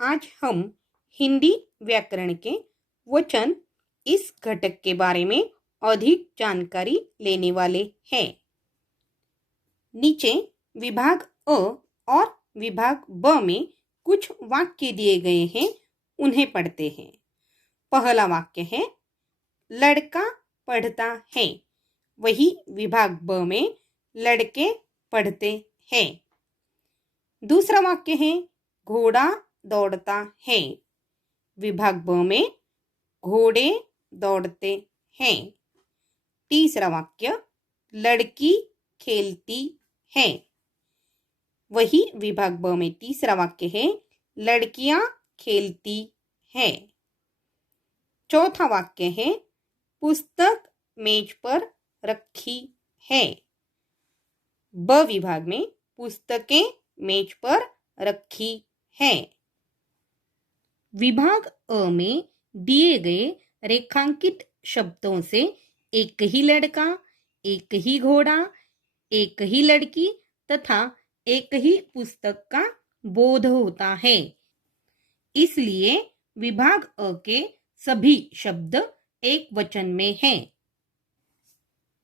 आज हम हिंदी व्याकरण के वचन इस घटक के बारे में अधिक जानकारी लेने वाले हैं। नीचे विभाग अ और विभाग ब में कुछ वाक्य दिए गए हैं, उन्हें पढ़ते हैं। पहला वाक्य है लड़का पढ़ता है। वही विभाग ब में लड़के पढ़ते हैं। दूसरा वाक्य है घोड़ा दौड़ता है। विभाग ब में घोड़े दौड़ते हैं। तीसरा वाक्य लड़की खेलती है। वही विभाग ब में तीसरा वाक्य है लड़कियां खेलती है। चौथा वाक्य है पुस्तक मेज पर रखी है। ब विभाग में पुस्तकें मेज पर रखी है। विभाग अ में दिए गए रेखांकित शब्दों से एक ही लड़का, एक ही घोड़ा, एक ही लड़की तथा एक ही पुस्तक का बोध होता है। इसलिए विभाग अ के सभी शब्द एक वचन में हैं।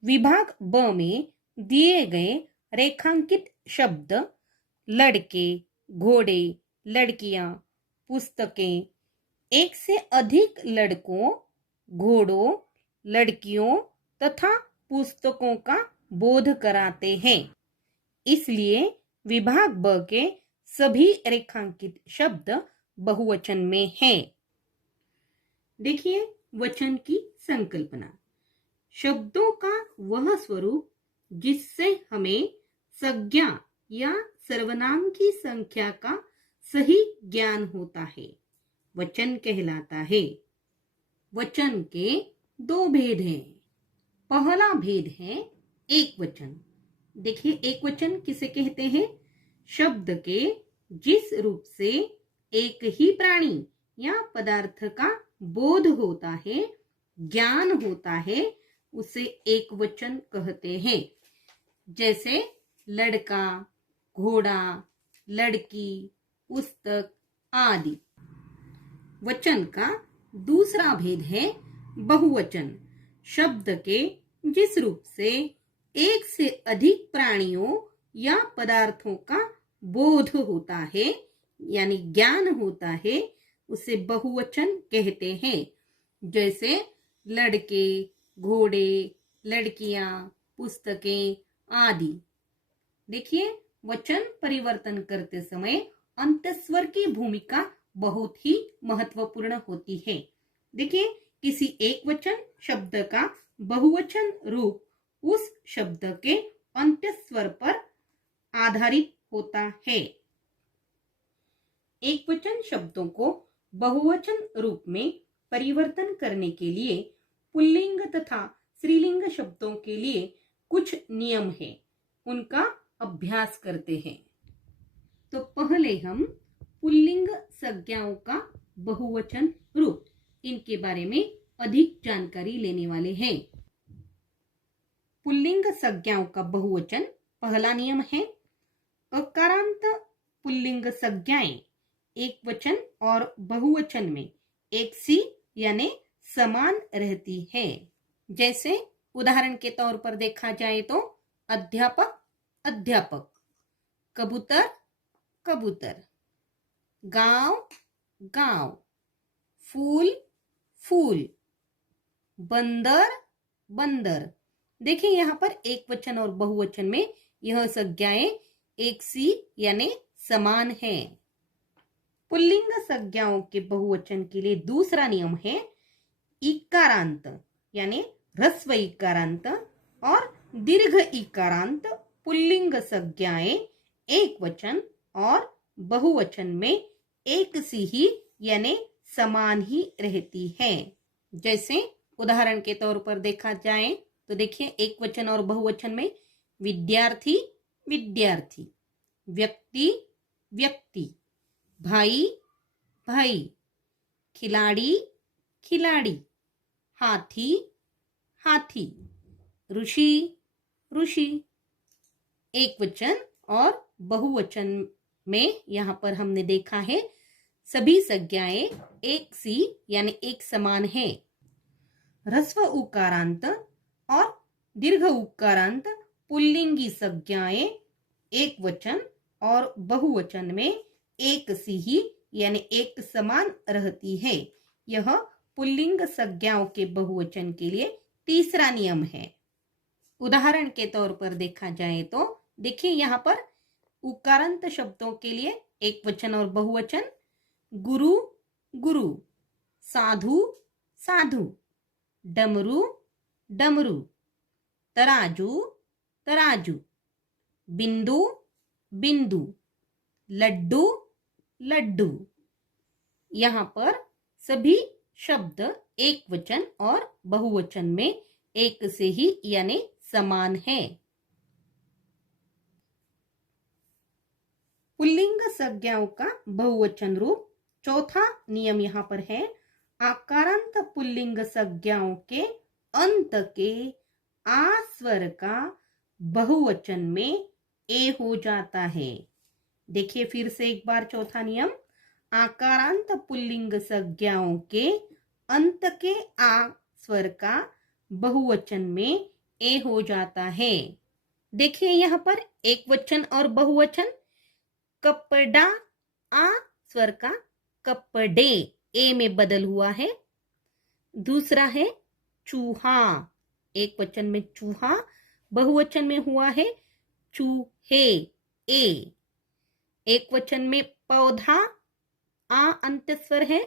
विभाग ब में दिए गए रेखांकित शब्द लड़के, घोड़े, लड़कियां, पुस्तकें एक से अधिक लड़कों, घोड़ों, लड़कियों तथा पुस्तकों का बोध कराते हैं। इसलिए विभाग ब के सभी रेखांकित शब्द बहुवचन में हैं। देखिए वचन की संकल्पना। शब्दों का वह स्वरूप जिससे हमें संज्ञा या सर्वनाम की संख्या का सही ज्ञान होता है, वचन कहलाता है। वचन के दो भेद हैं। पहला भेद है एक वचन। देखिए एक वचन किसे कहते हैं? शब्द के जिस रूप से एक ही प्राणी या पदार्थ का बोध होता है, ज्ञान होता है, उसे एक वचन कहते हैं। जैसे लड़का, घोड़ा, लड़की, पुस्तक आदि। वचन का दूसरा भेद है बहुवचन। शब्द के जिस रूप से एक से अधिक प्राणियों या पदार्थों का बोध होता है यानी ज्ञान होता है, उसे बहुवचन कहते हैं। जैसे लड़के, घोड़े, लड़कियां, पुस्तकें आदि। देखिए वचन परिवर्तन करते समय अंतस्वर की भूमिका बहुत ही महत्वपूर्ण होती है। देखिए किसी एक वचन शब्द का बहुवचन रूप उस शब्द के अंत्यस्वर पर आधारित होता है। एक वचन शब्दों को बहुवचन रूप में परिवर्तन करने के लिए पुल्लिंग तथा स्त्रीलिंग शब्दों के लिए कुछ नियम है, उनका अभ्यास करते हैं। तो पहले हम पुल्लिंग संज्ञाओं का बहुवचन रूप, इनके बारे में अधिक जानकारी लेने वाले हैं। पुल्लिंग संज्ञाओं का बहुवचन पहला नियम है अकारांत पुल्लिंग संज्ञाएं एक वचन और बहुवचन में एक सी यानी समान रहती है। जैसे उदाहरण के तौर पर देखा जाए तो अध्यापक, अध्यापक, कबूतर, कबूतर, गांव, गांव, फूल, फूल, बंदर, बंदर। देखिए यहाँ पर एक वचन और बहुवचन में यह संज्ञाएं एक सी यानी समान है। पुल्लिंग संज्ञाओं के बहुवचन के लिए दूसरा नियम है इकारांत यानी ह्रस्व इकारांत और दीर्घ इकारांत पुल्लिंग संज्ञाएं एक वचन और बहुवचन में एक सी ही यानी समान ही रहती है। जैसे उदाहरण के तौर पर देखा जाए तो देखिए एक वचन और बहुवचन में विद्यार्थी, विद्यार्थी, व्यक्ति, व्यक्ति, भाई, भाई, खिलाड़ी, खिलाड़ी, हाथी, हाथी, ऋषि, ऋषि। एक वचन और बहुवचन में यहाँ पर हमने देखा है सभी संज्ञाएं एक सी यानी एक समान है। ह्रस्व उकारांत और दीर्घ उकारांत पुल्लिंगी संज्ञाएं एक वचन और बहुवचन में एक सी ही यानी एक समान रहती है। यह पुल्लिंग संज्ञाओं के बहुवचन के लिए तीसरा नियम है। उदाहरण के तौर पर देखा जाए तो देखिए यहाँ पर उकारांत शब्दों के लिए एक वचन और बहुवचन गुरु गुरु, साधु साधु, डमरू डमरू, तराजू तराजू, बिंदु बिंदु, लड्डू लड्डू। यहाँ पर सभी शब्द एक वचन और बहुवचन में एक से ही यानी समान है। पुल्लिंग संज्ञाओं का बहुवचन रूप चौथा नियम यहाँ पर है। आकारांत पुल्लिंग संज्ञाओं के अंत के आ स्वर का बहुवचन में ए हो जाता है। देखिए फिर से एक बार चौथा नियम, आकारांत पुल्लिंग संज्ञाओं के अंत के आ स्वर का बहुवचन में ए हो जाता है। देखिए यहाँ पर एक वचन और बहुवचन कपड़ा आ स्वर का कपड़े ए में बदल हुआ है। दूसरा है चूहा, एक वचन में चूहा, बहुवचन में हुआ है चूहे ए। एक वचन में पौधा आ अंत स्वर है,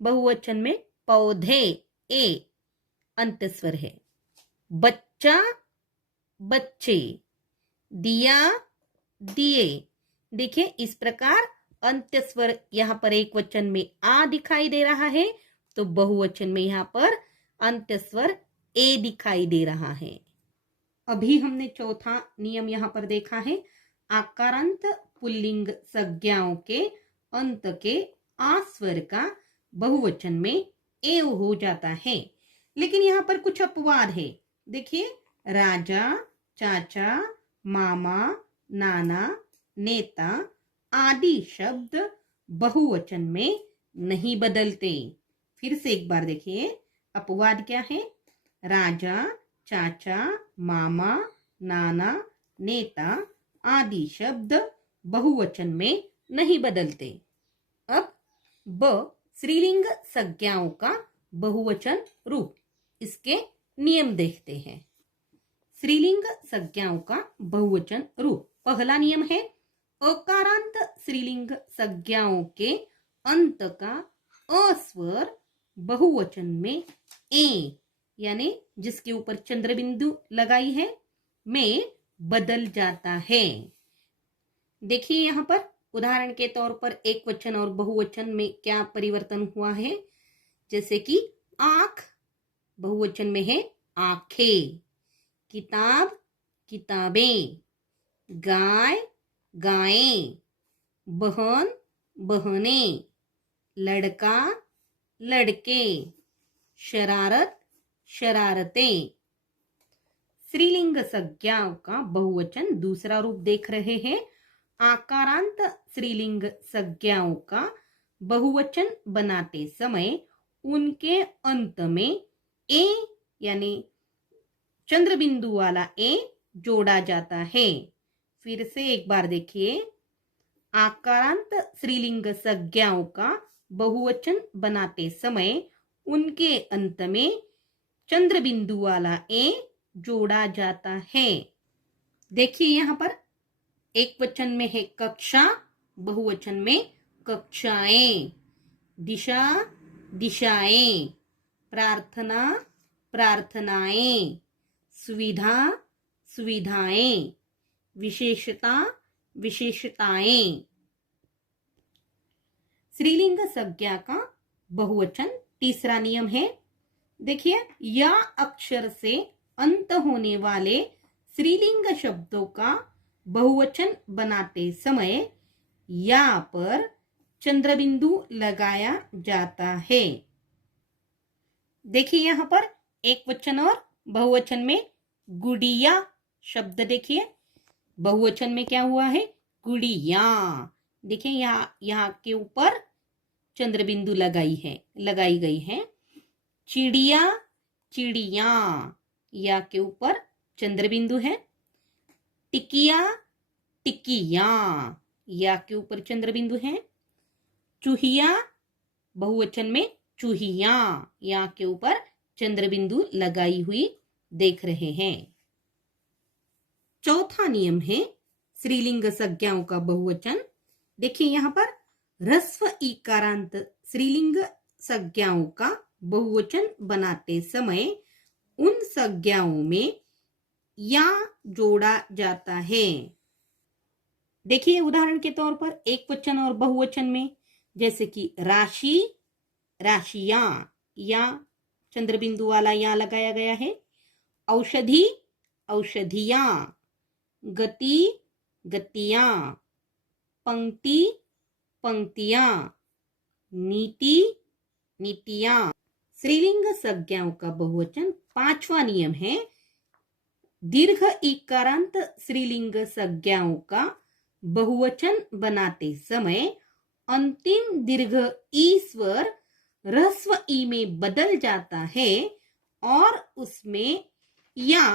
बहुवचन में पौधे ए अंत स्वर है। बच्चा बच्चे, दिया दिए। देखिए इस प्रकार अंत्य स्वर यहाँ पर एक वचन में आ दिखाई दे रहा है तो बहुवचन में यहाँ पर अंत्य स्वर ए दिखाई दे रहा है। अभी हमने चौथा नियम यहाँ पर देखा है, आकारांत पुल्लिंग संज्ञाओं के अंत के आ स्वर का बहुवचन में ए हो जाता है। लेकिन यहाँ पर कुछ अपवाद है। देखिए राजा, चाचा, मामा, नाना, नेता आदि शब्द बहुवचन में नहीं बदलते। फिर से एक बार देखिए अपवाद क्या है। राजा, चाचा, मामा, नाना, नेता आदि शब्द बहुवचन में नहीं बदलते। अब ब स्त्रीलिंग संज्ञाओं का बहुवचन रूप, इसके नियम देखते हैं। स्त्रीलिंग संज्ञाओं का बहुवचन रूप, पहला नियम है अकारांत स्त्रीलिंग संज्ञाओं के अंत का अ स्वर बहुवचन में ए यानी जिसके ऊपर चंद्र बिंदु लगाई है में बदल जाता है। देखिए यहाँ पर उदाहरण के तौर पर एक वचन और बहुवचन में क्या परिवर्तन हुआ है। जैसे कि आंख बहुवचन में है आंखें, किताब किताबें, गाय गायें, बहन बहनें, लड़का लड़के, शरारत शरारतें। स्त्रीलिंग संज्ञाओं का बहुवचन दूसरा रूप देख रहे हैं। आकारांत स्त्रीलिंग संज्ञाओं का बहुवचन बनाते समय उनके अंत में ए यानी चंद्र बिंदु वाला ए जोड़ा जाता है। फिर से एक बार देखिए, आकारांत स्त्रीलिंग संज्ञाओं का बहुवचन बनाते समय उनके अंत में चंद्र बिंदु वाला ए जोड़ा जाता है। देखिए यहाँ पर एक वचन में है कक्षा, बहुवचन में कक्षाएं, दिशा दिशाएं, प्रार्थना प्रार्थनाएं, सुविधा सुविधाएं, विशेषता विशेषताएं। स्त्रीलिंग संज्ञा का बहुवचन तीसरा नियम है। देखिए या अक्षर से अंत होने वाले स्त्रीलिंग शब्दों का बहुवचन बनाते समय या पर चंद्रबिंदु लगाया जाता है। देखिए यहाँ पर एक वचन और बहुवचन में गुड़िया शब्द, देखिए बहुवचन में क्या हुआ है गुड़िया। देखिए यहाँ के ऊपर चंद्र बिंदु लगाई गई है। चिड़िया चिड़िया, या के ऊपर चंद्र बिंदु है। टिकिया टिकिया, या के ऊपर चंद्र बिंदु है। चूहिया बहुवचन में चूहिया, या के ऊपर चंद्र बिंदु लगाई हुई देख रहे हैं। चौथा नियम है स्त्रीलिंग संज्ञाओं का बहुवचन। देखिए यहाँ पर ह्रस्व ईकारांत स्त्रीलिंग संज्ञाओं का बहुवचन बनाते समय उन संज्ञाओं में या जोड़ा जाता है। देखिए उदाहरण के तौर पर एक वचन और बहुवचन में, जैसे कि राशि राशियां, या चंद्र बिंदु वाला या लगाया गया है। औषधि औषधियां, गति गतियां, पंक्ति पंक्तियां, नीति नीतियां। स्त्रीलिंग संज्ञाओं का बहुवचन। पांचवा नियम है दीर्घ इकारांत स्त्रीलिंग संज्ञाओं का बहुवचन बनाते समय अंतिम दीर्घ ई स्वर ह्रस्व ई में बदल जाता है और उसमें या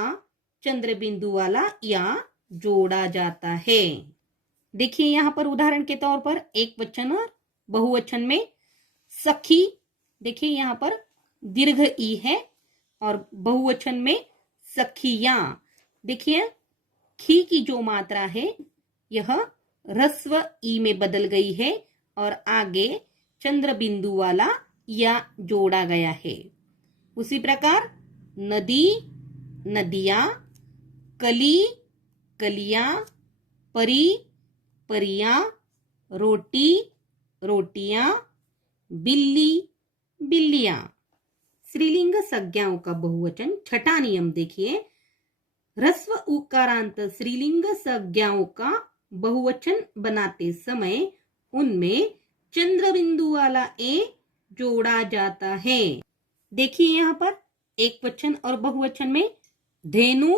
चंद्र बिंदु वाला या जोड़ा जाता है। देखिए यहाँ पर उदाहरण के तौर पर एक वचन और बहुवचन में सखी, देखिए यहाँ पर दीर्घ ई है, और बहुवचन में सखियां। देखिए खी की जो मात्रा है यह ह्रस्व ई में बदल गई है और आगे चंद्र बिंदु वाला या जोड़ा गया है। उसी प्रकार नदी नदियां, कली कलियां, परी परियां, रोटी रोटियां, बिल्ली बिल्लियां। स्त्रीलिंग संज्ञाओं का बहुवचन। छठा नियम देखिए ह्रस्व उकारांत स्त्रीलिंग संज्ञाओं का बहुवचन बनाते समय उनमें चंद्र बिंदु वाला ए जोड़ा जाता है। देखिए यहाँ पर एक वचन और बहुवचन में धेनु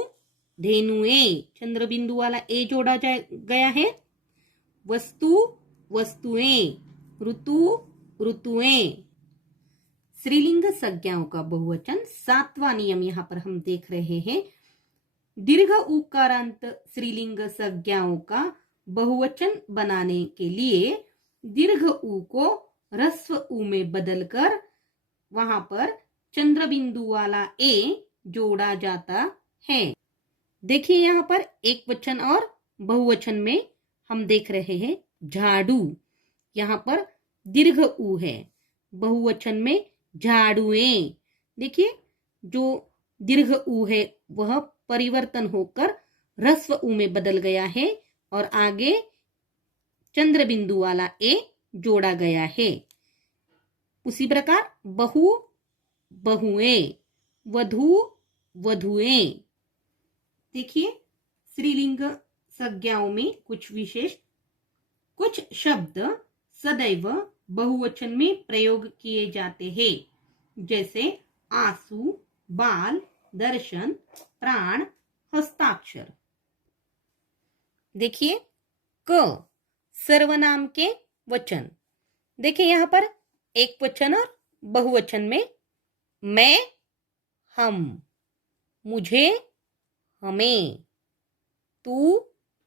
धेनुए, चंद्र बिंदु वाला ए जोड़ा गया है। वस्तु वस्तुएं, ऋतु ऋतुएं। स्त्रीलिंग संज्ञाओं का बहुवचन। सातवां नियम यहाँ पर हम देख रहे हैं दीर्घ उकारांत स्त्रीलिंग संज्ञाओं का बहुवचन बनाने के लिए दीर्घ उ को ह्रस्व उ में बदलकर वहां पर चंद्र बिंदु वाला ए जोड़ा जाता है। देखिए यहाँ पर एक वचन और बहुवचन में हम देख रहे हैं झाड़ू, यहाँ पर दीर्घ उ है। बहुवचन में झाड़ुएं। देखिए जो दीर्घ उ है वह परिवर्तन होकर ह्रस्व उ में बदल गया है और आगे चंद्र बिंदु वाला ए जोड़ा गया है। उसी प्रकार बहु बहुएं, वधु वधुएं। देखिए स्त्रीलिंग संज्ञाओं में कुछ विशेष, कुछ शब्द सदैव बहुवचन में प्रयोग किए जाते हैं, जैसे आंसू, बाल, दर्शन, प्राण, हस्ताक्षर। देखिए क सर्वनाम के वचन। देखिए यहाँ पर एक वचन और बहुवचन में मैं, हम, मुझे, हमें, तू,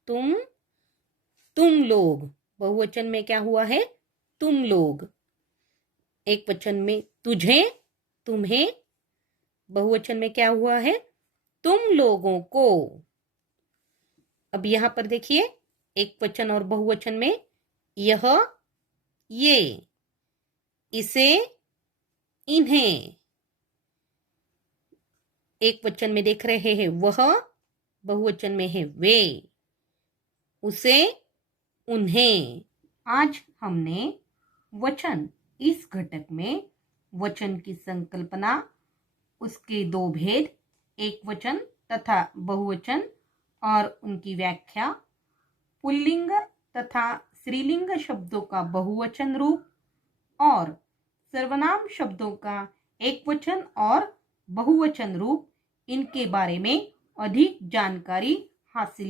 तुम लोग। बहुवचन में क्या हुआ है? तुम लोग। एक वचन में तुझे, तुम्हें। बहुवचन में क्या हुआ है? तुम लोगों को। अब यहां पर देखिए एक वचन और बहुवचन में यह, ये, इसे, इन्हें। एक वचन में देख रहे हैं वह, बहुवचन में है वे, उसे, उन्हें। आज हमने वचन इस घटक में वचन की संकल्पना, उसके दो भेद, एक वचन तथा बहुवचन और उनकी व्याख्या, पुल्लिंग तथा स्त्रीलिंग शब्दों का बहुवचन रूप और सर्वनाम शब्दों का एक वचन और बहुवचन रूप, इनके बारे में अधिक जानकारी हासिल